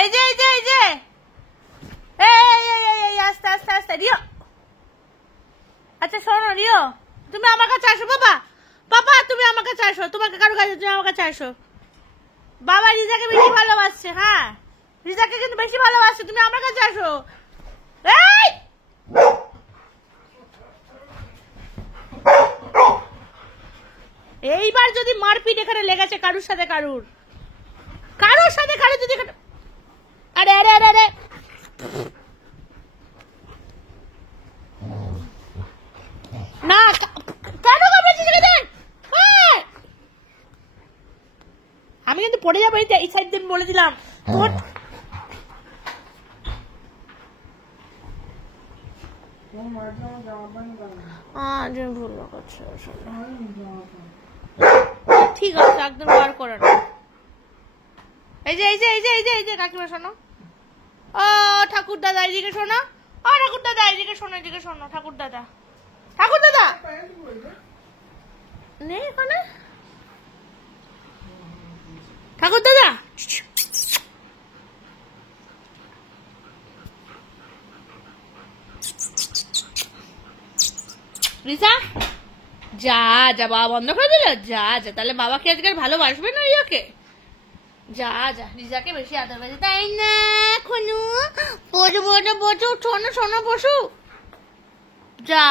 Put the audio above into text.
এই যে আস্তে আস্তে আস্তে রিও। আচ্ছা শোনো রিও, তুমি আমার কাছে আসো। বাবা বাবা তুমি আমার কাছে আসো, তোমাকে কারো কাছে, তুমি আমার কাছে আসো। বাবা রিজাকে বেশি ভালোবাসছে, হ্যাঁ রিজাকে কিন্তু বেশি ভালোবাসছে, তুমি আমার কাছে আসো। এই এইবার যদি মারপিট এখানে লেগেছে কারুর সাথে কারুর যদি আরে আরে আরে আরে না কেন আমি কিন্তু পড়ে যাবো, এই সাইড দিন বলে দিলাম। ঠিক আছে একদম বার করে না। এই যে কাকিমা শোনো, ও ঠাকুর দাদা এদিকে শোনো, ও ঠাকুর দাদা এদিকে শোনো, ঠাকুর দাদা নেই এখানে, ঠাকুর দাদা রিসা যা যা, বাবা বন্ধ করে দিল, যা যা, তাহলে বাবা কি আজকাল ভালোবাসবে না রিয়াকে? যা যা, রিজাকে বেশি আদর বাজে তাই না? খনু বসো শোনো বসু যা।